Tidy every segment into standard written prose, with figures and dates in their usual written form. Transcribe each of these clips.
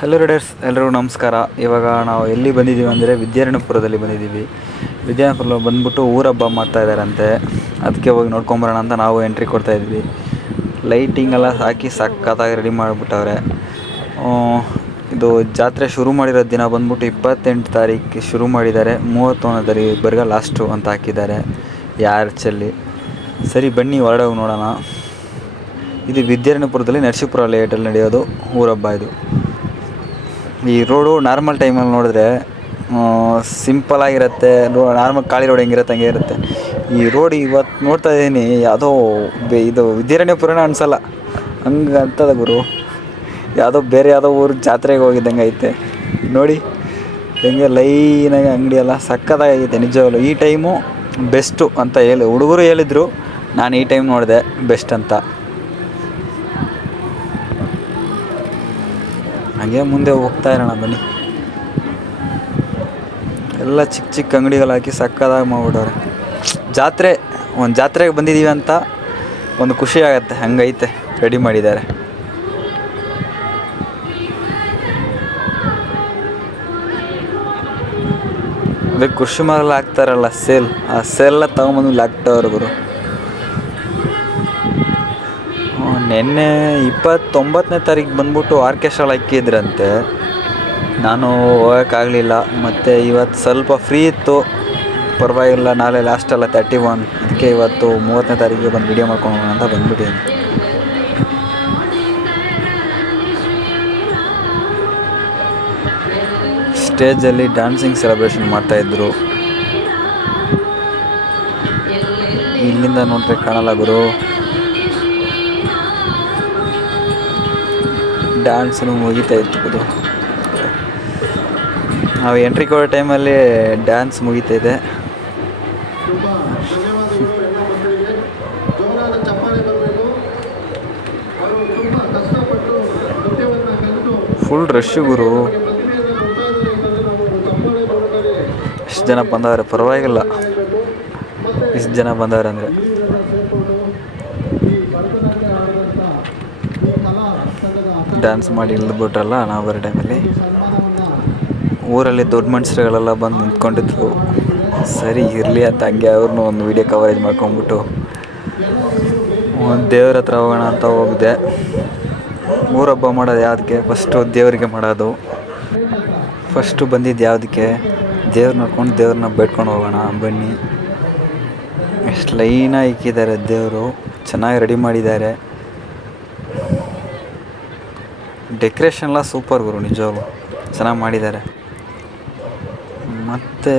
Hello readers, ಎಲ್ರಿಗೂ ನಮಸ್ಕಾರ. ಇವಾಗ ನಾವು ಎಲ್ಲಿ ಬಂದಿದ್ದೀವಿ ಅಂದರೆ ವಿದ್ಯಾರಣ್ಯಪುರದಲ್ಲಿ ಬಂದಿದ್ದೀವಿ. ವಿದ್ಯಾರಣ್ಯಪುರ ಬಂದ್ಬಿಟ್ಟು ಊರಬ್ಬ ಮಾಡ್ತಾಯಿದ್ದಾರಂತೆ. ಅದಕ್ಕೆ ಹೋಗಿ ನೋಡ್ಕೊಂಬರೋಣ ಅಂತ ನಾವು ಎಂಟ್ರಿ ಕೊಡ್ತಾಯಿದ್ವಿ. ಲೈಟಿಂಗ್ ಎಲ್ಲ ಹಾಕಿ ಸಕ್ಕತ್ತಾಗಿ ರೆಡಿ ಮಾಡಿಬಿಟ್ಟವ್ರೆ. ಇದು ಜಾತ್ರೆ ಶುರು ಮಾಡಿರೋ ದಿನ ಬಂದ್ಬಿಟ್ಟು 28 ತಾರೀಕಿಗೆ ಶುರು ಮಾಡಿದ್ದಾರೆ. 31ನೇ ತಾರೀಕು ಲಾಸ್ಟು ಅಂತ ಹಾಕಿದ್ದಾರೆ ಆರ್ಚಲ್ಲಿ. ಸರಿ ಬನ್ನಿ ಹೊರಡೆ ಹೋಗಿ ನೋಡೋಣ. ಇದು ವಿದ್ಯಾರಣ್ಯಪುರದಲ್ಲಿ ನರಸೀಪುರ ಲೇಔಟಲ್ಲಿ ನಡೆಯೋದು ಊರಬ್ಬ. ಇದು ಈ ರೋಡು ನಾರ್ಮಲ್ ಟೈಮಲ್ಲಿ ನೋಡಿದ್ರೆ ಸಿಂಪಲಾಗಿರುತ್ತೆ. ನಾರ್ಮಲ್ ಖಾಲಿ ರೋಡ್ ಹೆಂಗಿರುತ್ತೆ ಹಂಗೆ ಇರುತ್ತೆ. ಈ ರೋಡ್ ಇವತ್ತು ನೋಡ್ತಾ ಇದ್ದೀನಿ, ಯಾವುದೋ ಇದು ವಿದ್ಯಾರಣ್ಯಪುರನೇ ಅನಿಸಲ್ಲ, ಹಂಗೆ ಅಂತದ ಗುರು. ಯಾವುದೋ ಬೇರೆ ಯಾವುದೋ ಊರು ಜಾತ್ರೆಗೆ ಹೋಗಿದ್ದಂಗೆ ಐತೆ ನೋಡಿ. ಹೆಂಗೆ ಲೈನಾಗಿ ಅಂಗಡಿ ಎಲ್ಲ ಸಕ್ಕತ್ತಾಗೈತೆ ನಿಜವಾಗ್ಲೂ. ಈ ಟೈಮು ಬೆಸ್ಟು ಅಂತ ಹುಡುಗರು ಹೇಳಿದರು. ನಾನು ಈ ಟೈಮ್ ನೋಡಿದೆ ಬೆಸ್ಟ್ ಅಂತ. ಹಾಗೆ ಮುಂದೆ ಹೋಗ್ತಾ ಇರೋಣ ಬನ್ನಿ. ಎಲ್ಲ ಚಿಕ್ಕ ಚಿಕ್ಕ ಅಂಗಡಿಗಳು ಹಾಕಿ ಸಕ್ಕದಾಗಿ ಮಾಡ್ಬಿಟ್ಟವ್ರೆ. ಒಂದು ಜಾತ್ರೆಗೆ ಬಂದಿದ್ದೀವಿ ಅಂತ ಒಂದು ಖುಷಿ ಆಗುತ್ತೆ, ಹಂಗೈತೆ ರೆಡಿ ಮಾಡಿದ್ದಾರೆ. ಅದೇ ಕೃಷಿ ಮಾಲೆಲ್ಲ ಹಾಕ್ತಾರಲ್ಲ ಸೇಲ್, ಆ ಸೇಲೆಲ್ಲ ತೊಗೊಂಬಂದು ಇಲ್ಲಿ ಹಾಕ್ತವ್ರೆ ಗುರು. ನಿನ್ನೆ 29ನೇ ತಾರೀಕು ಬಂದ್ಬಿಟ್ಟು ಆರ್ಕೆಸ್ಟ್ರಲ್ಲಿ ಹಾಕಿದ್ರಂತೆ. ನಾನು ಹೋಗೋಕ್ಕಾಗಲಿಲ್ಲ. ಮತ್ತು ಇವತ್ತು ಸ್ವಲ್ಪ ಫ್ರೀ ಇತ್ತು, ಪರವಾಗಿಲ್ಲ. ನಾಳೆ ಲಾಸ್ಟಲ್ಲ 31, ಅದಕ್ಕೆ ಇವತ್ತು 30ನೇ ತಾರೀಕಿಗೆ ಬಂದು ವಿಡಿಯೋ ಮಾಡ್ಕೊಂಡು ಅಂತ ಬಂದ್ಬಿಟ್ಟಿದ್ದೀನಿ. ಸ್ಟೇಜಲ್ಲಿ ಡ್ಯಾನ್ಸಿಂಗ್ ಸೆಲೆಬ್ರೇಷನ್ ಮಾಡ್ತಾಯಿದ್ರು. ಇಲ್ಲಿಂದ ನೋಡ್ರೆ ಕಾಣಲ್ಲ ಗುರು. ಡ್ಯಾನ್ಸನ್ನು ಮುಗಿತಾ ಇತ್ತು ಅದು. ನಾವು ಎಂಟ್ರಿ ಕೊಡೋ ಟೈಮಲ್ಲಿ ಡ್ಯಾನ್ಸ್ ಮುಗಿತಾಯಿದೆ. ಫುಲ್ ರಶ್ಶು ಗುರು. ಎಷ್ಟು ಜನ ಬಂದವ್ರೆ, ಪರವಾಗಿಲ್ಲ ಇಷ್ಟು ಜನ ಬಂದವ್ರೆ ಅಂದರೆ. ಡ್ಯಾನ್ಸ್ ಮಾಡಿ ಇಳಿದ್ಬಿಟ್ರಲ್ಲ ನಾವು ಬರೋ ಟೈಮಲ್ಲಿ. ಊರಲ್ಲಿ ದೊಡ್ಡ ಮನುಷ್ಯರುಗಳೆಲ್ಲ ಬಂದು ನಿಂತ್ಕೊಂಡಿದ್ರು. ಸರಿ ಇರಲಿ ಅಂತ ಹಂಗೆ ಅವ್ರನ್ನೂ ಒಂದು ವೀಡಿಯೋ ಕವರೇಜ್ ಮಾಡ್ಕೊಂಬಿಟ್ಟು ದೇವ್ರ ಹತ್ರ ಹೋಗೋಣ ಅಂತ ಹೋಗಿದೆ. ಊರಬ್ಬ ಮಾಡೋದು ಯಾವುದಕ್ಕೆ? ಫಸ್ಟು ದೇವರಿಗೆ ಮಾಡೋದು. ಫಸ್ಟು ಬಂದಿದ್ದು ಯಾವುದಕ್ಕೆ? ದೇವ್ರು ನೋಡ್ಕೊಂಡು ದೇವ್ರನ್ನ ಬೇಡ್ಕೊಂಡು ಹೋಗೋಣ ಬನ್ನಿ. ಎಷ್ಟು ಲೈನಾಗಿ ಇಕ್ಕಿದ್ದಾರೆ ದೇವರು, ಚೆನ್ನಾಗಿ ರೆಡಿ ಮಾಡಿದ್ದಾರೆ. ಡೆಕೋರೇಷನ್லாம் ಸೂಪರ್ ಗುರು, ನಿಜವಾಗ್ಲೂ ಚೆನ್ನಾಗಿ ಮಾಡಿದ್ದಾರೆ. ಮತ್ತು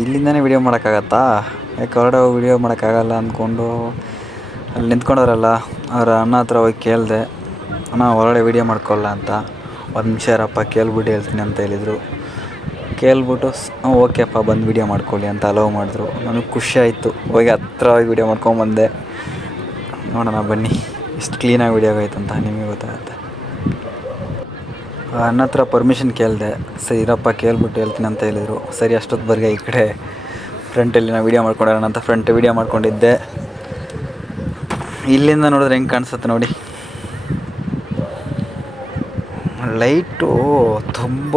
ಇಲ್ಲಿಂದನೇ ವಿಡಿಯೋ ಮಾಡೋಕ್ಕಾಗತ್ತಾ? ಯಾಕೆ ಹೊರಡೆ ಹೋಗಿ ವಿಡಿಯೋ ಮಾಡೋಕ್ಕಾಗಲ್ಲ ಅಂದ್ಕೊಂಡು ಅಲ್ಲಿ ನಿಂತ್ಕೊಂಡವ್ರಲ್ಲ ಅವರ ಅಣ್ಣ ಹತ್ರ ಹೋಗಿ ಕೇಳಿದೆ, ಅಣ್ಣ ಹೊರಗಡೆ ವಿಡಿಯೋ ಮಾಡ್ಕೊಳ್ಳ ಅಂತ. 1 ನಿಮಿಷ ಇರಪ್ಪ ಕೇಳ್ಬಿಟ್ಟು ಹೇಳ್ತೀನಿ ಅಂತ ಹೇಳಿದರು. ಕೇಳ್ಬಿಟ್ಟು ಓಕೆಪ್ಪ ಬಂದು ವಿಡಿಯೋ ಮಾಡ್ಕೊಳ್ಳಿ ಅಂತ ಅಲೋ ಮಾಡಿದ್ರು. ನನಗೆ ಖುಷಿ ಆಯಿತು. ಹೋಗಿ ಹತ್ರ ಹೋಗಿ ವಿಡಿಯೋ ಮಾಡ್ಕೊಂಬಂದೆ. ನೋಡೋಣ ಬನ್ನಿ ಎಷ್ಟು ಕ್ಲೀನಾಗಿ ವಿಡಿಯೋ ಆಯ್ತು ಅಂತ ನಿಮಗೆ ಗೊತ್ತಾಗುತ್ತೆ. ಅಣ್ಣ ಹತ್ರ ಪರ್ಮಿಷನ್ ಕೇಳಿದೆ. ಸರಿ ಇರಪ್ಪ ಕೇಳ್ಬಿಟ್ಟು ಹೇಳ್ತೀನಿ ಅಂತ ಹೇಳಿದರು. ಸರಿ ಅಷ್ಟೊತ್ತು ಈ ಕಡೆ ಫ್ರಂಟಲ್ಲಿ ನಾವು ವೀಡಿಯೋ ಮಾಡ್ಕೊಂಡೋಣ ಅಂತ ಫ್ರಂಟ್ ವೀಡಿಯೋ ಮಾಡ್ಕೊಂಡಿದ್ದೆ. ಇಲ್ಲಿಂದ ನೋಡಿದ್ರೆ ಹೆಂಗೆ ಕಾಣಿಸುತ್ತೆ ನೋಡಿ. ಲೈಟು ತುಂಬ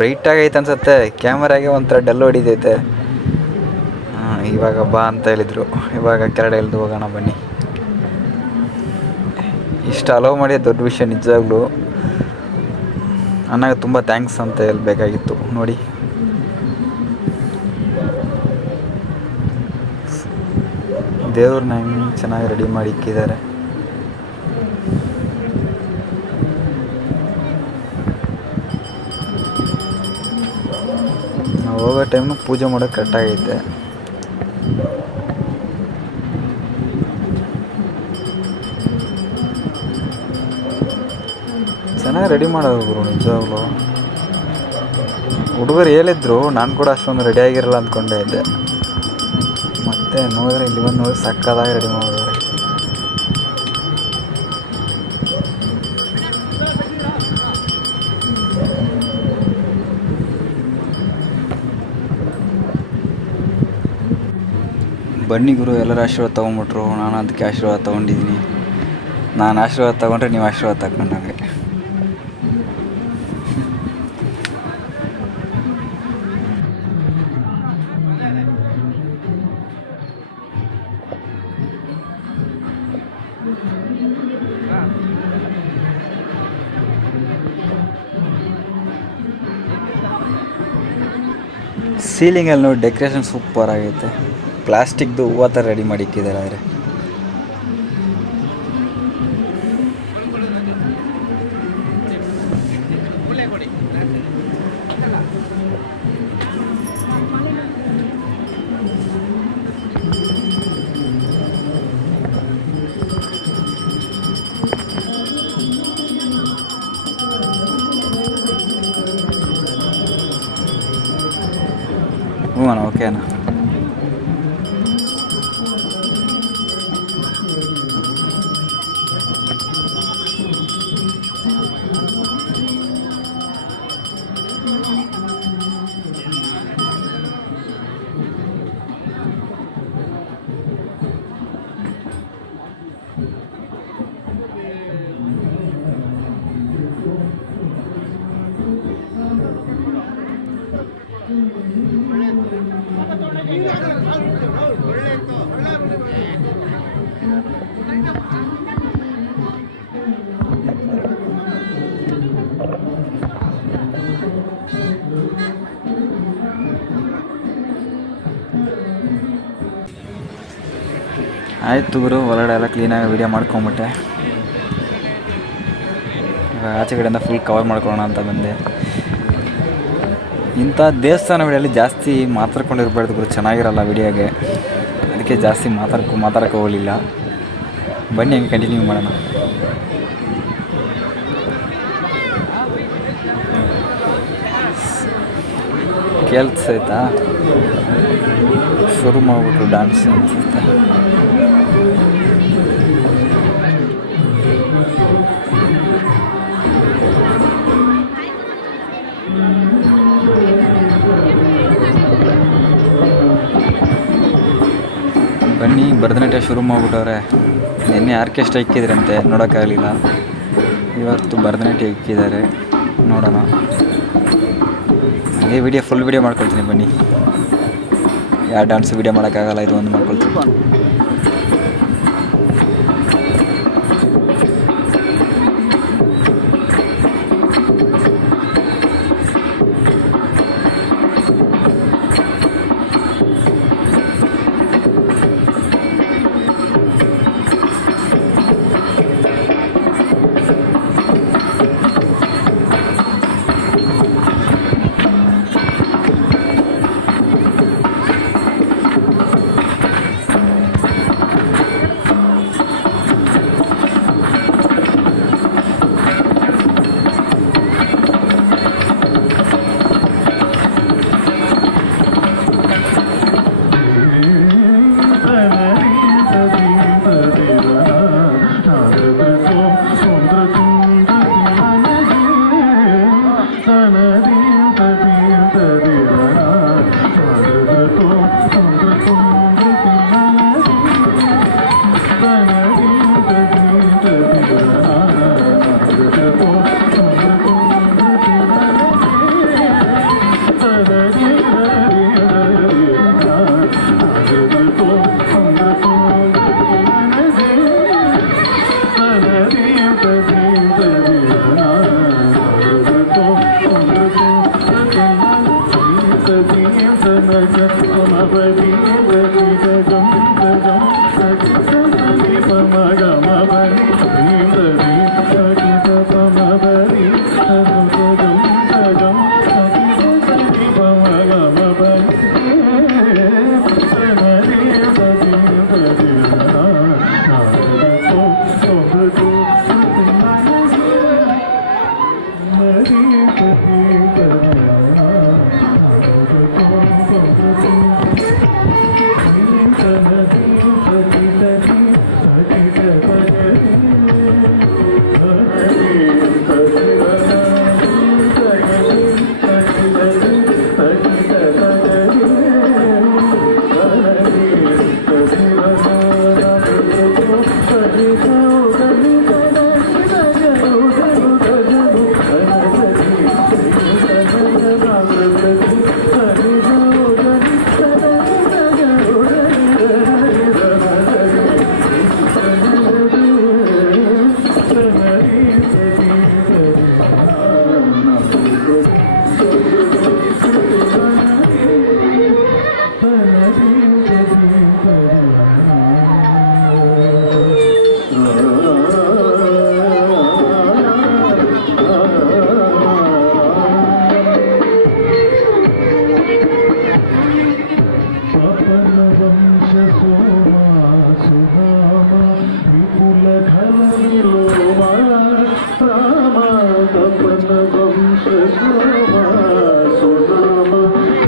ಬ್ರೈಟಾಗೈತೆ ಅನಿಸುತ್ತೆ. ಕ್ಯಾಮರಾಗೆ ಒಂಥರ ಡಲ್ ಹೊಡಿತೈತೆ. ಇವಾಗ ಬಾ ಅಂತ ಹೇಳಿದರು. ಇವಾಗ ಕೆಳಗಡೆ ಇಳಿದು ಹೋಗೋಣ ಬನ್ನಿ. ಇಷ್ಟು ಅಲೋ ಮಾಡಿ ದೊಡ್ಡ ವಿಷಯ ನಿಜವಾಗ್ಲೂ. ಅಣ್ಣಗೆ ತುಂಬ ಥ್ಯಾಂಕ್ಸ್ ಅಂತ ಹೇಳ್ಬೇಕಾಗಿತ್ತು ನೋಡಿ. ದೇವ್ರನ್ನ ಹೆಂಗೆ ಚೆನ್ನಾಗಿ ರೆಡಿ ಮಾಡಿ ಇಕ್ಕಿದ್ದಾರೆ. ನಾವು ಹೋಗೋ ಟೈಮ್ನು ಪೂಜೆ ಮಾಡೋಕ್ಕೆ ಕರೆಕ್ಟಾಗೈತೆ. ಚೆನ್ನಾಗಿ ರೆಡಿ ಮಾಡೋರು ಗುರು ನಿಜವಾಗ್ಲು. ಹುಡುಗರು ಹೇಳಿದ್ರು, ನಾನು ಕೂಡ ಅಷ್ಟೊಂದು ರೆಡಿ ಆಗಿರಲ್ಲ ಅಂದ್ಕೊಂಡೇ ಇದ್ದೆ. ಮತ್ತೆ ನೋಡಿದ್ರೆ ಇಲ್ಲಿ ಬಂದು ನೋಡಿ ಸಕ್ಕದಾಗಿ ರೆಡಿ ಮಾಡಿದ್ರೆ. ಬನ್ನಿ ಗುರು, ಎಲ್ಲರ ಆಶೀರ್ವಾದ ತೊಗೊಂಬಿಟ್ರು. ನಾನು ಅದಕ್ಕೆ ಆಶೀರ್ವಾದ ತೊಗೊಂಡಿದ್ದೀನಿ. ನಾನು ಆಶೀರ್ವಾದ ತೊಗೊಂಡ್ರೆ ನೀವು ಆಶೀರ್ವಾದ ತಗೊಂಡಂಗೆ. ಸೀಲಿಂಗಲ್ಲಿ ನೋಡಿ ಡೆಕೋರೇಷನ್ ಸೂಪರ್ ಆಗೈತೆ. ಪ್ಲಾಸ್ಟಿಕ್ದು ಹೂವು ಥರ ರೆಡಿ ಮಾಡಿ ಇಕ್ಕಿದ್ದಾರೆ. ಆದರೆ ಹ್ಞೂ ಅಣ್ಣ, ಓಕೆ ಅಣ್ಣ. ಆಯಿತು ಗುರು, ಹೊರಗಡೆ ಎಲ್ಲ ಕ್ಲೀನಾಗಿ ವೀಡಿಯೋ ಮಾಡ್ಕೊಂಬಿಟ್ಟೆ. ಇವಾಗ ಆಚೆ ಕಡೆಯಿಂದ ಫುಲ್ ಕವರ್ ಮಾಡ್ಕೊಳ್ಳೋಣ ಅಂತ ಬಂದೆ. ಇಂಥ ದೇವಸ್ಥಾನ ವಿಡಿಯೋಲಿ ಜಾಸ್ತಿ ಮಾತಾಡ್ಕೊಂಡಿರ್ಬಾರ್ದು ಗುರು, ಚೆನ್ನಾಗಿರಲ್ಲ ವಿಡಿಯೋಗೆ. ಅದಕ್ಕೆ ಜಾಸ್ತಿ ಮಾತಾಡೋಕ್ಕೆ ಹೋಗಲಿಲ್ಲ. ಬನ್ನಿ ಹಂಗೆ ಕಂಟಿನ್ಯೂ ಮಾಡೋಣ. ಕೇಳಿಸೈತಾ? ಶುರು ಮಾಡ್ಬಿಟ್ಟು ಡ್ಯಾನ್ಸ್ ಅನಿಸುತ್ತೆ. ಬನ್ನಿ, ಭರತನಾಟ್ಯ ಶುರು ಮಾಡಿಬಿಟ್ಟವ್ರೆ. ನಿನ್ನೆ ಆರ್ಕೆಸ್ಟ್ರಾ ಇಕ್ಕಿದ್ರಂತೆ, ನೋಡೋಕ್ಕಾಗಲಿಲ್ಲ. ಇವತ್ತು ಭರತನಾಟ್ಯ ಇಕ್ಕಿದ್ದಾರೆ, ನೋಡೋಣ. ಹಾಗೆ ಫುಲ್ ವೀಡಿಯೋ ಮಾಡ್ಕೊಳ್ತೀನಿ. ಬನ್ನಿ, ಯಾವ ಡ್ಯಾನ್ಸ್ ವೀಡಿಯೋ ಮಾಡೋಕ್ಕಾಗಲ್ಲ, ಇದು ಒಂದು ಮಾಡ್ಕೊಳ್ತೀನಿ.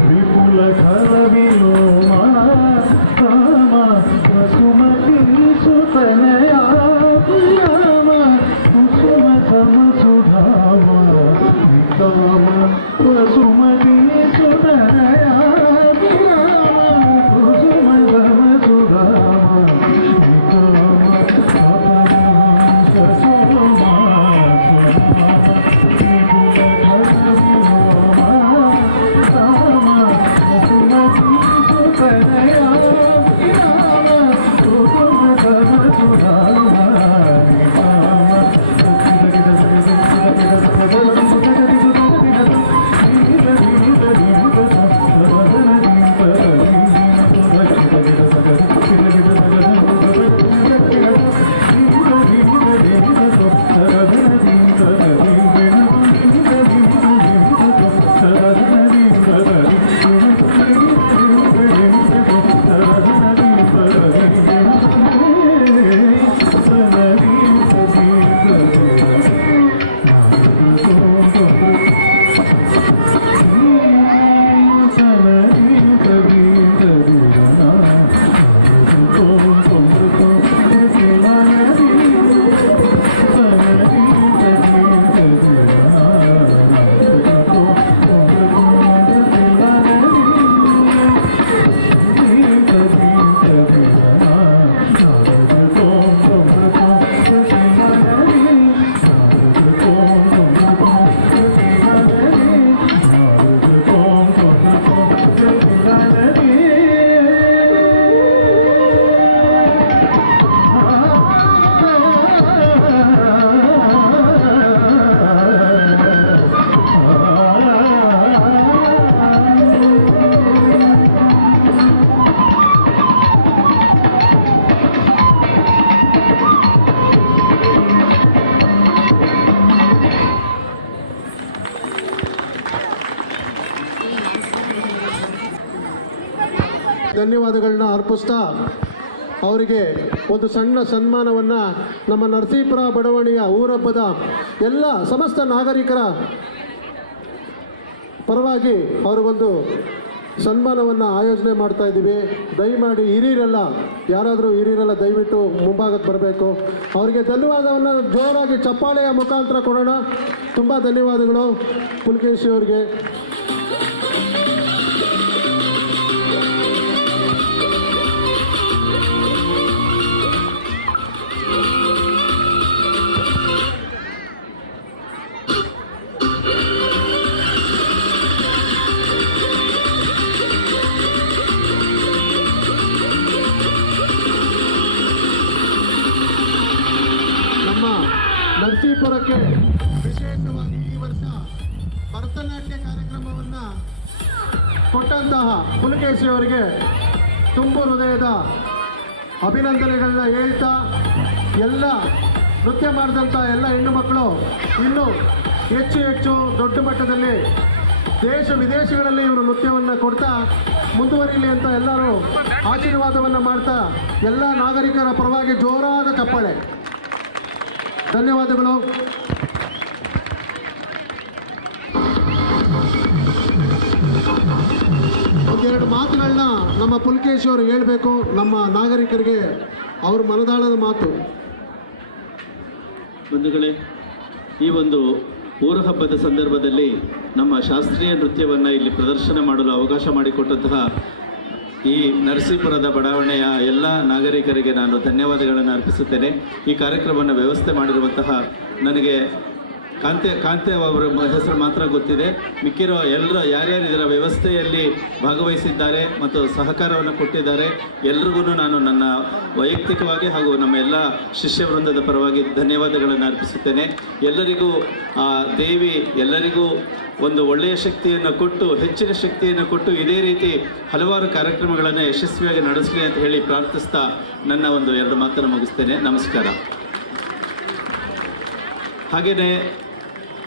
ವಿಪುಲ ಖರ ವಿಲೋಮ ರಾಮ ವಸುಮತಿ ಸುತನಯ ರಾಮ ಕುಸುಮ ಸಮ ಸುಧಾಮ ವಿಕಾಮ ವಸುಮತಿ ಸುತನಯ ಕುಸುಮ ಸಮ ಸುಧಾಮ ಧನ್ಯವಾದಗಳನ್ನ ಅರ್ಪಿಸ್ತಾ ಅವರಿಗೆ ಒಂದು ಸಣ್ಣ ಸನ್ಮಾನವನ್ನು ನಮ್ಮ ನರಸೀಪುರ ಬಡಾವಣೆಯ ಊರಹಬ್ಬದ ಎಲ್ಲ ಸಮಸ್ತ ನಾಗರಿಕರ ಪರವಾಗಿ ಅವ್ರಿಗೊಂದು ಸನ್ಮಾನವನ್ನು ಆಯೋಜನೆ ಮಾಡ್ತಾ ಇದ್ದೀವಿ. ದಯಮಾಡಿ ಹಿರಿಯರೆಲ್ಲ ಯಾರಾದರೂ ಹಿರಿಯರೆಲ್ಲ ದಯವಿಟ್ಟು ಮುಂಭಾಗಕ್ಕೆ ಬರಬೇಕು. ಅವರಿಗೆ ಧನ್ಯವಾದವನ್ನು ಜೋರಾಗಿ ಚಪ್ಪಾಳೆಯ ಮುಖಾಂತರ ಕೊಡೋಣ. ತುಂಬ ಧನ್ಯವಾದಗಳು ಪುಲಕೇಶಿ ಅವರಿಗೆ. ನರಸೀಪುರಕ್ಕೆ ವಿಶೇಷವಾಗಿ ಈ ವರ್ಷ ಭರತನಾಟ್ಯ ಕಾರ್ಯಕ್ರಮವನ್ನು ಕೊಟ್ಟಂತಹ ಪುಲಕೇಶಿ ಅವರಿಗೆ ತುಂಬು ಹೃದಯದ ಅಭಿನಂದನೆಗಳನ್ನ ಹೇಳ್ತಾ, ಎಲ್ಲ ನೃತ್ಯ ಮಾಡಿದಂಥ ಎಲ್ಲ ಹೆಣ್ಣು ಮಕ್ಕಳು ಇನ್ನೂ ಹೆಚ್ಚು ಹೆಚ್ಚು ದೊಡ್ಡ ಮಟ್ಟದಲ್ಲಿ ದೇಶ ವಿದೇಶಗಳಲ್ಲಿ ಇವರು ನೃತ್ಯವನ್ನು ಕೊಡ್ತಾ ಮುಂದುವರಿಲಿ ಅಂತ ಎಲ್ಲರೂ ಆಶೀರ್ವಾದವನ್ನು ಮಾಡ್ತಾ ಎಲ್ಲ ನಾಗರಿಕರ ಪರವಾಗಿ ಜೋರಾದ ಚಪ್ಪಾಳೆ. ಧನ್ಯವಾದಗಳು. ಒಂದೆರಡು ಮಾತುಗಳನ್ನ ನಮ್ಮ ಪುಲಕೇಶಿ ಅವರು ಹೇಳಬೇಕು, ನಮ್ಮ ನಾಗರಿಕರಿಗೆ ಅವ್ರ ಮನದಾಳದ ಮಾತು. ಬಂಧುಗಳೇ, ಈ ಒಂದು ಊರ ಹಬ್ಬದ ಸಂದರ್ಭದಲ್ಲಿ ನಮ್ಮ ಶಾಸ್ತ್ರೀಯ ನೃತ್ಯವನ್ನು ಇಲ್ಲಿ ಪ್ರದರ್ಶನ ಮಾಡಲು ಅವಕಾಶ ಮಾಡಿಕೊಟ್ಟಂತಹ ಈ ನರಸೀಪುರದ ಬಡಾವಣೆಯ ಎಲ್ಲ ನಾಗರಿಕರಿಗೆ ನಾನು ಧನ್ಯವಾದಗಳನ್ನು ಅರ್ಪಿಸುತ್ತೇನೆ. ಈ ಕಾರ್ಯಕ್ರಮವನ್ನು ವ್ಯವಸ್ಥೆ ಮಾಡಿರುವಂತಹ ನನಗೆ ಕಾಂತೆ ಅವರ ಹೆಸರು ಮಾತ್ರ ಗೊತ್ತಿದೆ. ಮಿಕ್ಕಿರೋ ಎಲ್ಲರೂ ಯಾರ್ಯಾರು ಇದರ ವ್ಯವಸ್ಥೆಯಲ್ಲಿ ಭಾಗವಹಿಸಿದ್ದಾರೆ ಮತ್ತು ಸಹಕಾರವನ್ನು ಕೊಟ್ಟಿದ್ದಾರೆ ಎಲ್ರಿಗೂ ನಾನು ನನ್ನ ವೈಯಕ್ತಿಕವಾಗಿ ಹಾಗೂ ನಮ್ಮ ಎಲ್ಲ ಶಿಷ್ಯ ವೃಂದದ ಪರವಾಗಿ ಧನ್ಯವಾದಗಳನ್ನು ಅರ್ಪಿಸುತ್ತೇನೆ. ಎಲ್ಲರಿಗೂ ದೇವಿ ಎಲ್ಲರಿಗೂ ಒಂದು ಒಳ್ಳೆಯ ಶಕ್ತಿಯನ್ನು ಕೊಟ್ಟು, ಹೆಚ್ಚಿನ ಶಕ್ತಿಯನ್ನು ಕೊಟ್ಟು ಇದೇ ರೀತಿ ಹಲವಾರು ಕಾರ್ಯಕ್ರಮಗಳನ್ನು ಯಶಸ್ವಿಯಾಗಿ ನಡೆಸಲಿ ಅಂತ ಹೇಳಿ ಪ್ರಾರ್ಥಿಸ್ತಾ ನನ್ನ ಒಂದು 2 ಮಾತನ್ನು ಮುಗಿಸ್ತೇನೆ. ನಮಸ್ಕಾರ. ಹಾಗೆಯೇ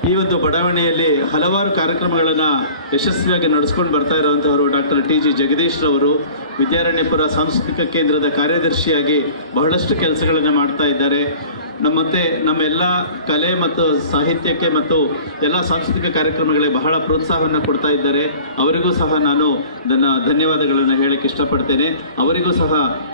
ಈ ಒಂದು ಬಡಾವಣೆಯಲ್ಲಿ ಹಲವಾರು ಕಾರ್ಯಕ್ರಮಗಳನ್ನು ಯಶಸ್ವಿಯಾಗಿ ನಡೆಸ್ಕೊಂಡು ಬರ್ತಾ ಇರುವಂಥವರು ಡಾಕ್ಟರ್ ಟಿ ಜಿ ಜಗದೀಶ್ ರವರು ವಿದ್ಯಾರಣ್ಯಪುರ ಸಾಂಸ್ಕೃತಿಕ ಕೇಂದ್ರದ ಕಾರ್ಯದರ್ಶಿಯಾಗಿ ಬಹಳಷ್ಟು ಕೆಲಸಗಳನ್ನು ಮಾಡ್ತಾ ಇದ್ದಾರೆ. ಮತ್ತು ನಮ್ಮೆಲ್ಲ ಕಲೆ ಮತ್ತು ಸಾಹಿತ್ಯಕ್ಕೆ ಮತ್ತು ಎಲ್ಲ ಸಾಂಸ್ಕೃತಿಕ ಕಾರ್ಯಕ್ರಮಗಳಿಗೆ ಬಹಳ ಪ್ರೋತ್ಸಾಹವನ್ನು ಕೊಡ್ತಾ ಇದ್ದಾರೆ. ಅವರಿಗೂ ಸಹ ನಾನು ಧನ್ಯವಾದಗಳನ್ನು ಹೇಳಕ್ಕೆ ಇಷ್ಟಪಡ್ತೇನೆ. ಅವರಿಗೂ ಸಹ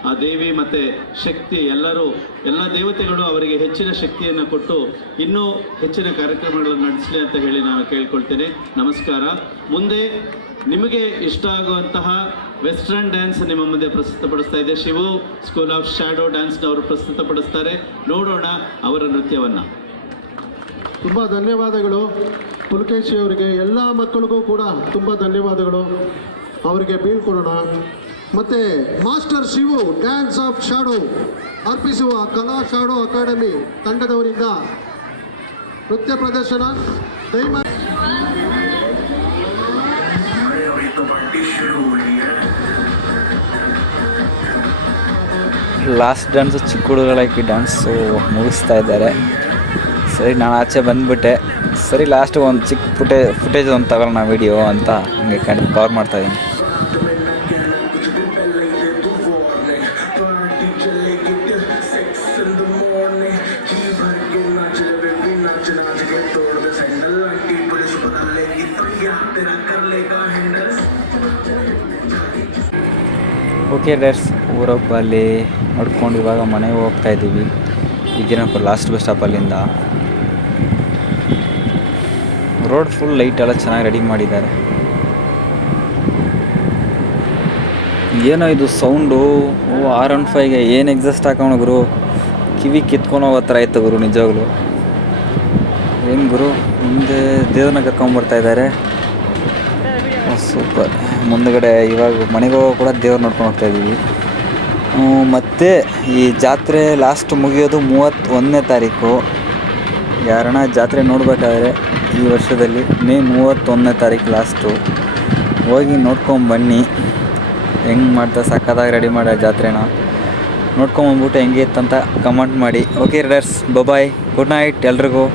ಆ ದೇವಿ ಮತ್ತು ಶಕ್ತಿ ಎಲ್ಲ ದೇವತೆಗಳು ಅವರಿಗೆ ಹೆಚ್ಚಿನ ಶಕ್ತಿಯನ್ನು ಕೊಟ್ಟು ಇನ್ನೂ ಹೆಚ್ಚಿನ ಕಾರ್ಯಕ್ರಮಗಳನ್ನು ನಡೆಸಲಿ ಅಂತ ಹೇಳಿ ನಾನು ಕೇಳ್ಕೊಳ್ತೇನೆ. ನಮಸ್ಕಾರ. ಮುಂದೆ ನಿಮಗೆ ಇಷ್ಟ ಆಗುವಂತಹ ವೆಸ್ಟರ್ನ್ ಡ್ಯಾನ್ಸ್ ನಿಮ್ಮ ಮುಂದೆ ಪ್ರಸ್ತುತಪಡಿಸ್ತಾ ಇದೆ. ಶಿವು ಸ್ಕೂಲ್ ಆಫ್ ಶ್ಯಾಡೋ ಡ್ಯಾನ್ಸ್ನವರು ಪ್ರಸ್ತುತಪಡಿಸ್ತಾರೆ. ನೋಡೋಣ ಅವರ ನೃತ್ಯವನ್ನು. ತುಂಬ ಧನ್ಯವಾದಗಳು ಪುಲಕೇಶಿ ಅವರಿಗೆ. ಎಲ್ಲ ಮಕ್ಕಳಿಗೂ ಕೂಡ ತುಂಬ ಧನ್ಯವಾದಗಳು. ಅವರಿಗೆ ಬೀಳ್ಕೊಡೋಣ. ಮತ್ತು master Shivu dance of shadow ಅರ್ಪಿಸುವ ಕಲಾ ಶ್ಯಾಡೋ ಅಕಾಡೆಮಿ ತಂಡದವರಿಂದ ನೃತ್ಯ ಪ್ರದರ್ಶನ. ದಯಮಾಡಿ ಲಾಸ್ಟ್ ಡ್ಯಾನ್ಸು ಚಿಕ್ಕ ಹುಡುಗರಾಗಿ ಡ್ಯಾನ್ಸು ಮುಗಿಸ್ತಾ ಇದ್ದಾರೆ. ಸರಿ, ನಾನು ಆಚೆ ಬಂದುಬಿಟ್ಟೆ. ಸರಿ, ಲಾಸ್ಟ್ ಒಂದು ಚಿಕ್ಕ ಫುಟೇಜ್ ಒಂದು ತಗೊಳ್ಳೋಣ ವಿಡಿಯೋ ಅಂತ ಹಂಗೆ ಕವರ್ ಮಾಡ್ತಾಯಿದ್ದೀನಿ. ಓಕೆ ಡ್ಯಾಡ್ಸ್, ಊರೊಬ್ಬಲ್ಲಿ ನೋಡ್ಕೊಂಡು ಇವಾಗ ಮನೆಗೆ ಹೋಗ್ತಾ ಇದ್ದೀವಿ. ವಿದ್ಯಾನಪುರ ಲಾಸ್ಟ್ ಬಸ್ ಸ್ಟಾಪಲ್ಲಿಂದ. ರೋಡ್ ಫುಲ್ ಲೈಟ್ ಎಲ್ಲ ಚೆನ್ನಾಗಿ ರೆಡಿ ಮಾಡಿದ್ದಾರೆ. ಏನೋ ಇದು ಸೌಂಡು, R15ಗೆ ಏನು ಎಕ್ಸಾಸ್ಟ್ ಹಾಕೋಣ ಗುರು, ಕಿವಿ ಕಿತ್ಕೊಂಡು ಹೋಗೋ ಥರ ಆಯ್ತು ಗುರು. ನಿಜವಾಗ್ಲು ಏನು ಗುರು, ಮುಂದೆ ದೇವ್ರನ್ನ ಕರ್ಕೊಂಬರ್ತಾ ಇದ್ದಾರೆ. ಸೂಪರ್. ಮುಂದುಗಡೆ ಇವಾಗ ಮನೆಗೆ ಹೋಗೋ ಕೂಡ ದೇವ್ರು ನೋಡ್ಕೊಂಡು ಹೋಗ್ತಾ ಇದ್ದೀವಿ. ಮತ್ತು ಈ ಜಾತ್ರೆ ಲಾಸ್ಟ್ ಮುಗಿಯೋದು 31ನೇ ತಾರೀಕು. ಯಾರಣ್ಣ ಜಾತ್ರೆ ನೋಡಬೇಕಾದ್ರೆ ಈ ವರ್ಷದಲ್ಲಿ ಮೇ 31ನೇ ತಾರೀಕು ಲಾಸ್ಟು. ಹೋಗಿ ನೋಡ್ಕೊಂಬನ್ನಿ ಹೆಂಗೆ ಮಾಡ್ತಾರೆ. ಸಕ್ಕತ್ತಾಗಿ ರೆಡಿ ಮಾಡೋ ಜಾತ್ರೆನ ನೋಡ್ಕೊಂಬಂದ್ಬಿಟ್ಟು ಹೆಂಗೆ ಇತ್ತಂತ ಕಮೆಂಟ್ ಮಾಡಿ. ಓಕೆ ರೈಡರ್ಸ್, ಬಾಯ್, ಗುಡ್ ನೈಟ್ ಎಲ್ರಿಗೂ.